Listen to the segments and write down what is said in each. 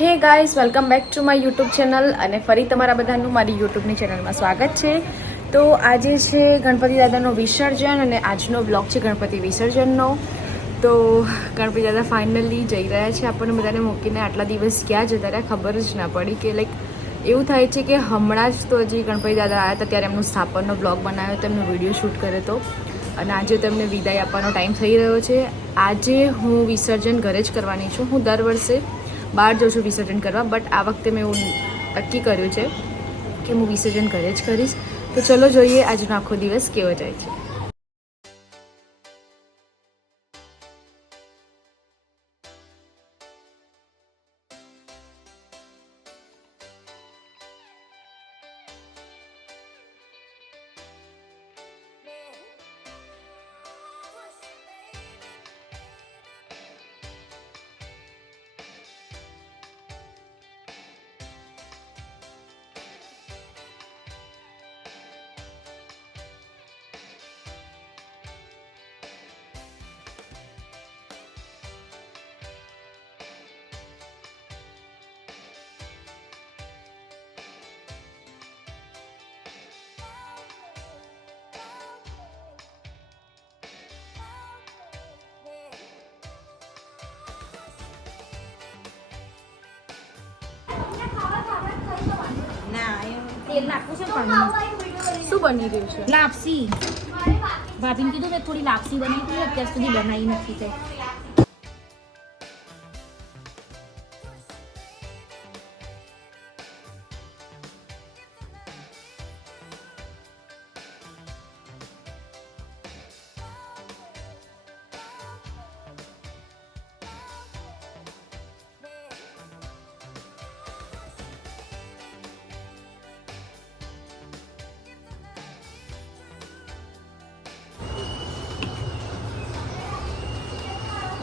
Hey guys, welcome back to my YouTube channel અને ફરી તમારા બધાનું મારી યુટ્યુબની ચેનલમાં સ્વાગત છે. તો આજે છે ગણપતિ દાદાનો વિસર્જન અને આજનો બ્લોગ છે ગણપતિ વિસર્જનનો. તો ગણપતિ દાદા ફાઇનલી જઈ રહ્યા છે, આપણને બધાને મૂકીને આટલા દિવસ ક્યાં જતા રહ્યા ખબર જ ના પડી. કે લાઈક એવું થાય છે કે હમણાં જ તો હજી ગણપતિ દાદા આવ્યા હતા ત્યારે એમનું સ્થાપનનો બ્લોગ બનાવ્યો હતો, એમનો વિડીયો શૂટ કર્યો હતો અને આજે તેમને વિદાય આપવાનો ટાઈમ થઈ રહ્યો છે. આજે હું વિસર્જન ઘરે જ કરવાની છું. હું દર વર્ષે બહાર જાઉં છું વિસર્જન કરવા, બટ આ વખતે મેં એવું નક્કી કર્યું છે કે હું વિસર્જન ઘરે જ કરીશ. તો ચલો જોઈએ આજનો આખો દિવસ કેવો જાય છે. તેલ નાખવું છે પાણીમાં. શું બની રહ્યું છે? લાપસી. ભાભીને કીધું કે થોડી લાપસી બનાવી હતી, અત્યાર સુધી બનાવી નથી તે.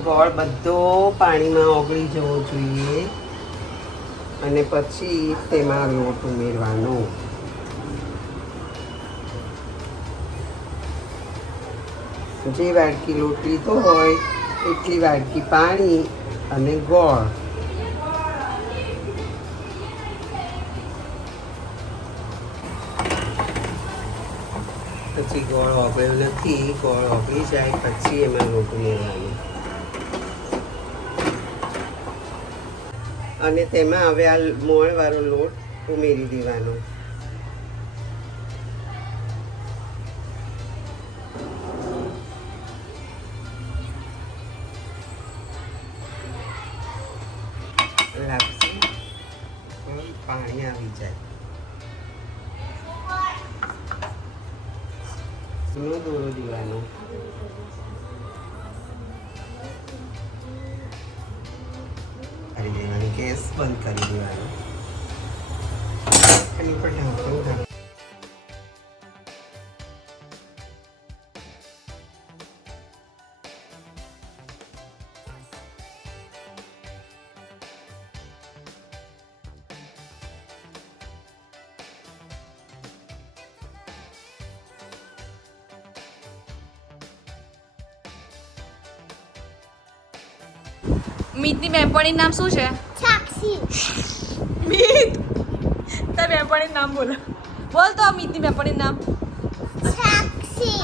ગોળ બધો પાણીમાં ઓગળી જવો જોઈએ અને પછી તેમાં લોટ ઉમેરવાનો. જે વાડકી લોટ લીધો હોય એટલી વાડકી પાણી અને ગોળ. પછી ગોળ ઓગળ્યો નથી, ગોળ ઓગળી જાય પછી એમાં લોટ ઉમેરવાનો અને તેમાં હવે આ મોણવાળો લોટ ઉમેરી દેવાનો. લાપસી પાણી આવી જાય. નો દોરો દેવાનો. કરી દેવાની, ગેસ બંધ કરી દેવાનો. એની પર ઢાંકણું ઢાંક. મીતની બેનપણીનું નામ શું છે? સાક્ષી. મીત, તાર બેનપણીનું નામ બોલો. બોલ તો મીતની બેનપણીનું નામ. સાક્ષી.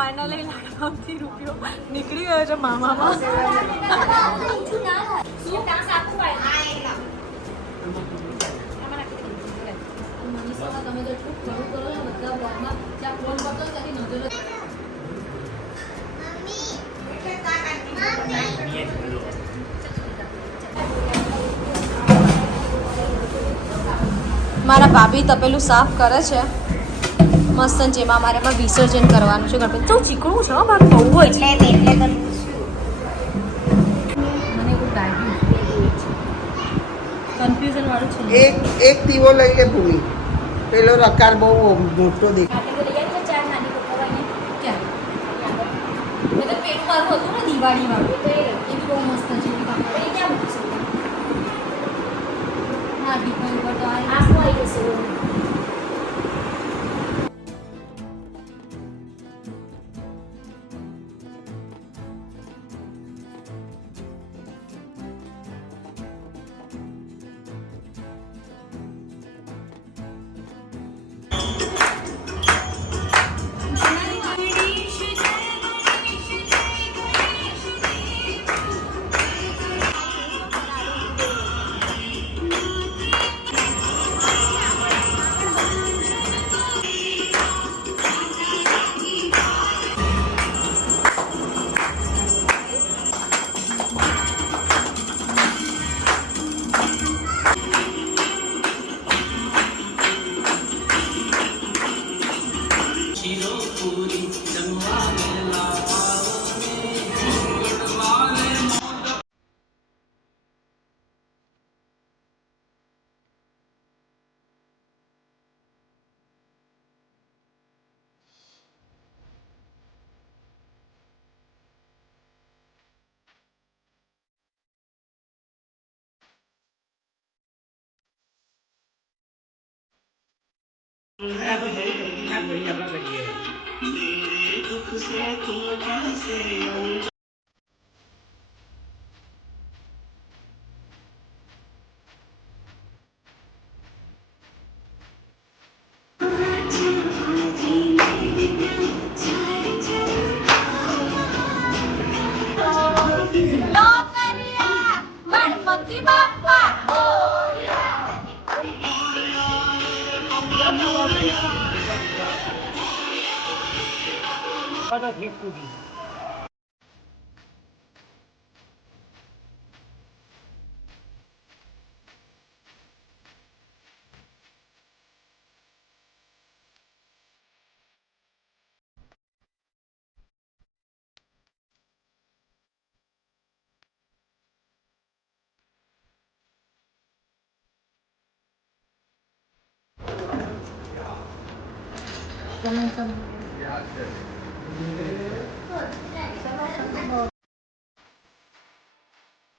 ફાઇનલી લાડવાથી રૂપિયો નીકળી ગયો છે મામામાં. મારા ભાભી તપેલું સાફ કરે છે મસ્ત, જેમાં મારે એમાં વિસર્જન કરવાનું છે ગણપતિ. તો ચીકણું છે મારે બહુ હોય છે મને એવું લાગ્યું કન્ફ્યુઝન વાળું છે. એક દીવો લઈ લે ભૂમિ, પેલો રકાર બહુ મોટો દેખાય. પેલું મારું હતું ને દિવાળી વાળું એ બી બહુ મસ્ત છે. હા દીપાવલી ઉપર તો આસમાં આવી જશે.